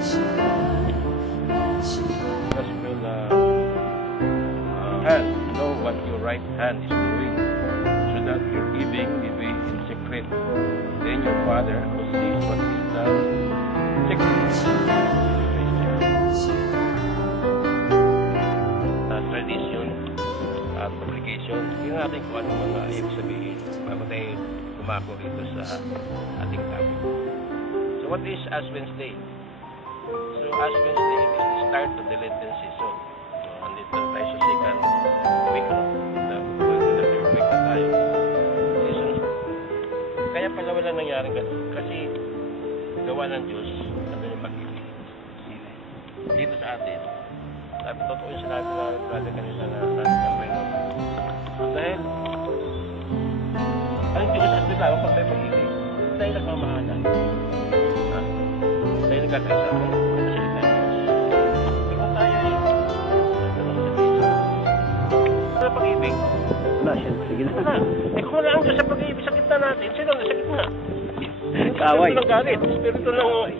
Just will hand, know what your right hand is doing, so that your giving will be in secret. Then your Father who sees what is done secret. Tradition at publication, yun natin kung ano mga ibig sabihin bago tayo tumako dito sa ating topic. So what is Ash Wednesday? So Ash Wednesday is the start of the Lenten season. So andito tayo sa second week, no? Going to the third week na tayo. Season. Kaya pala wala nangyaring ganun. Kasi gawa ng Diyos, ano yung pag-ibig dito sa atin. Sabi, totoo yung sinabi na brother kanila na dahil ang Diyos at bigla pag may pag-ibig tayo nagmamahalan, tayo nagkakaisa kung nasalita ng Diyos. Pero tayo sa pag-ibig Wala siya, sige na. kung wala ang Diyos sa pag-ibig sa gitna natin, sino na sa gitna? Kaaway. Espiritu ng galit, espiritu ng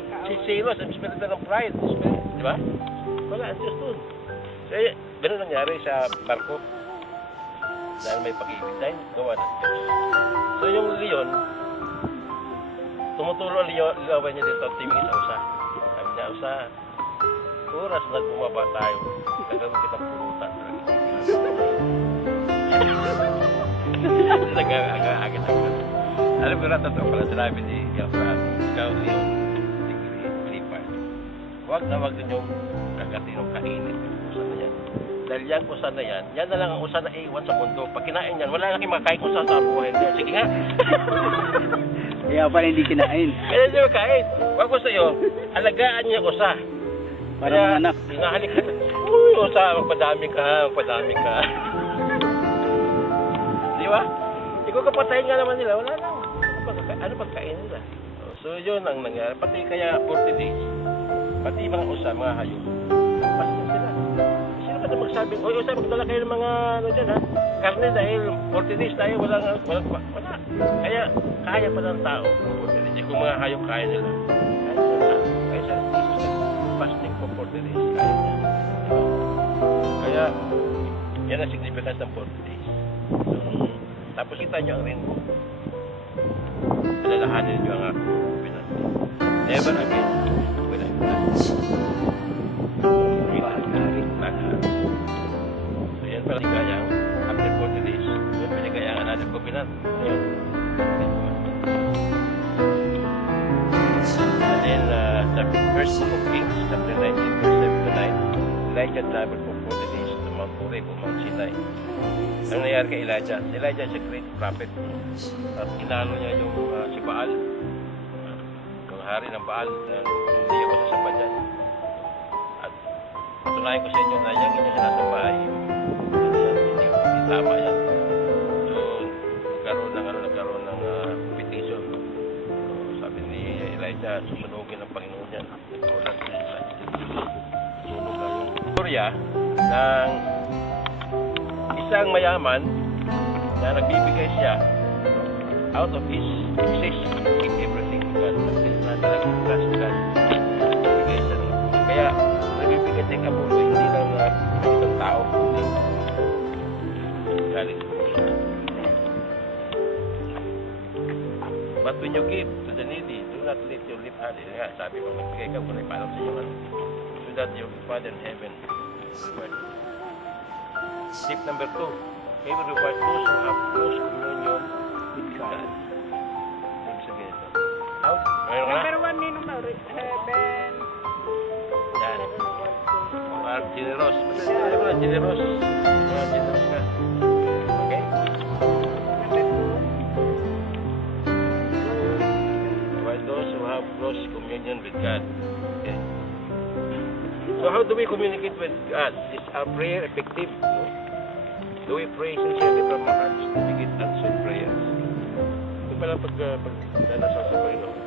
silos, espiritu ng pride, di ba? Wala ang Diyos doon. Kaya ganun nangyari sa barko. Dahil may pag-ibig dahil gawa ng Diyos. So yung leon, tumutulong ligawan niya dito at tingin sa usa. Sabi niya, usa, oras na bumaba tayo, gagawin kitang pulutan. Nag-agad-agad. Alam ko na totoo pala sinabi ni Gabriel, ikaw leon, tigri-lipan. Huwag na huwag ninyong kagatinong kainin. Usa na yan. Dahil yan usa na yan na lang ang usa na iwan sa mundo. Pag kinain yan, wala na kayong makain usa sa buhay niya. Sige nga. Kaya pala hindi kinain. Kaya hindi makain. Huwag ko sa'yo, alagaan niya usa. Parang anak. Hinahalik ka. Uy, usa, magpadami ka. Di ba? Ikaw kapatayin nga naman nila, wala lang. Ano pagkain nila? So yun ang nangyari. Pati kaya 40 days, pati mga usa, mga hayop, pasok sila. Sino ba na magsabing, oy usa, magdala kayo ng mga ano dyan ha? Karne dahil 40 days tayo, wala. Kaya kaya pa ng tao. 40 days. Kung mga hayop kaya nila. Kaya sa Jesus, fasting for 40 days, kaya niya. Kaya, yan ang significance ng 40 days. Tapos kita nyo ang rainbow. Alalahanin nyo ang ako. Never again will I bless. So yan pala ligayang after 40 days. So pinigayang another covenant. Yun. And then the first book of Kings, chapter 19, verse 7 to 9, Elijah traveled for 40 days to Mount Horeb o Mount Sinai. Ang nangyari kay Elijah, si Elijah is a great prophet. At inalo niya yung si Baal, yung hari ng Baal, na hindi ako sasamba dyan. At patunayan ko sa inyo na yung inyong sinasamba ay hindi tama yan. So, nagkaroon ng petition. So, sabi ni Elijah, susunugin ng Panginoon yan. Nagkaulat ko yung susunog na yung istorya ng isang mayaman na nagbibigay siya out of his says give everything to God. Na talagang trust God. Nagbibigay siya. Kaya nagbibigay siya kabulo hindi lang isang tao. Galing sa puso. But when you give to the needy, do not let your lip hand. Sabi ko, nagbigay ka kung ipalam sa iyo. So that your Father in heaven reward. Tip number 2, he will reward those who have close communion with God. Ibig sabihin ito. How? Number 1 ni number 7. Yan. Generous. Ano mo na, generous. Generous ka. Okay? Number 2. Reward those who have close communion with God. Okay. So how do we communicate with God? Is our prayer effective? No? Do we pray sincerely from our hearts to begin answered prayers? Ito pala pagdadasal sa Panginoon.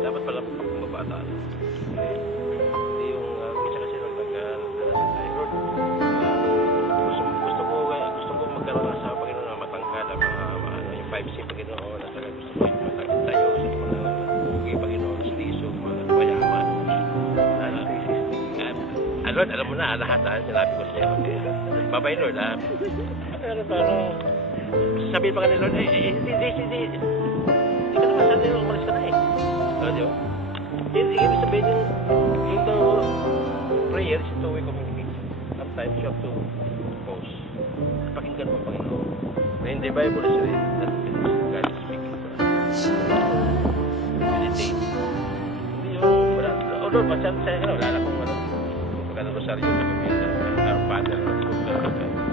Dapat pala pagpapabata. Hindi yung minsan kasi nagdadasal tayo. Lord, gusto ko magkaroon sa Panginoon na matangkad yung 5C Panginoon. Gusto ko yung matangkad tayo sa mga bugi Panginoon, sliso, mga mayaman. Lord, alam mo na, lahat ha, sinabi ko sa'yo. Babay, Lord, ha? Sabihin pa ka ni Lord, hindi ka naman sabi nung umalis ka na eh. So, di ba? Ibig sabihin yung prayer is a two-way communication. Sometimes you have to pause. Pakinggan mo, Panginoon. Na in the Bible is written that God is speaking to us. Meditate. Hindi yung wala. Although, masyadong sa'yo ka na, wala na kung ano. Kung pagka na rosaryo, sabihin na, our Father,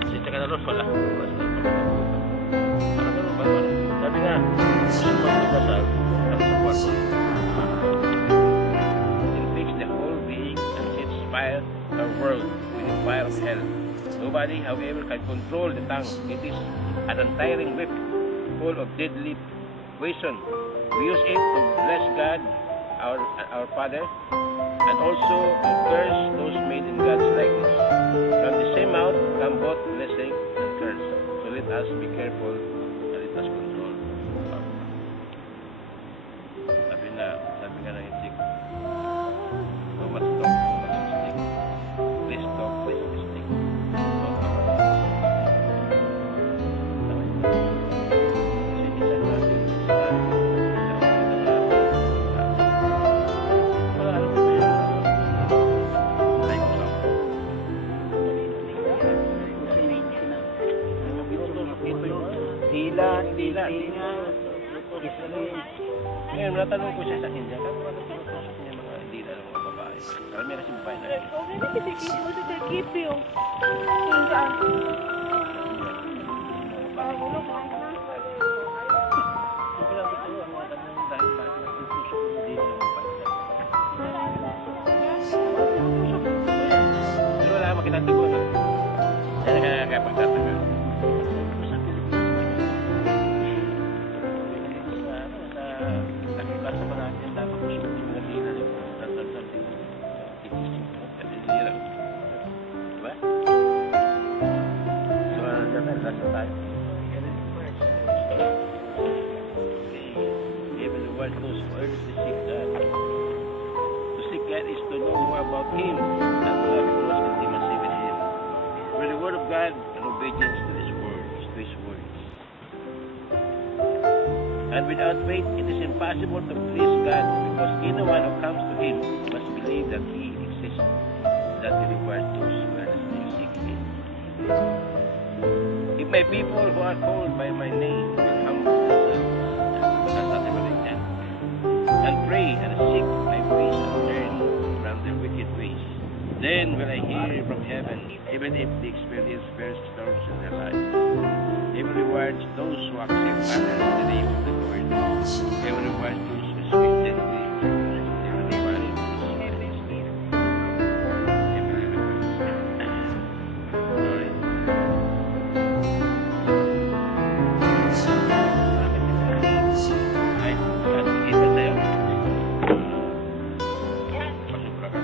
kasi tsaka na Lord, wala. Sabi nga, magdasal ang sa kwarto. In which the whole being and its fire the world with the fire of hell. Nobody, however, can control the tongue. It is an untiring whip full of deadly poison. We use it to bless God, our Father, and also to curse those made in God's likeness. From the same mouth come both blessing and curse. So let us be careful and let us control. Sabi nga ng itik, too much talk, too much mistake. Less talk, less mistake. Kasi minsan natin, alam mo ba yun? Like sample. Ito yung Tila. ngayon, natanong ko siya sa India, kaya mga tinutusok niya mga hindi na ng mga babae. Karami kasi babae na. Hindi ko lang gusto ang mga tanong dahil bakit nagtutusok mo hindi na ng babae. Pero wala kang makinatagot. Kaya pagtatagal. Those who earnestly seek God. To seek God is to know more about Him and to have close intimacy with Him. For the Word of God and obedience to His words. And without faith, it is impossible to please God, because anyone who comes to Him must believe that He exists, that He requires those who earnestly seek Him. If my people who are called by my name will humble themselves, and pray and seek my face and turn from their wicked ways, then will I hear from heaven, even if they experience various storms in their life. He will reward those who accept others in the name of the Lord. He will reward those who speak gently. He will reward those who speak gently. He will reward. Alright. Ay, kita sa'yo. Pasubra ka.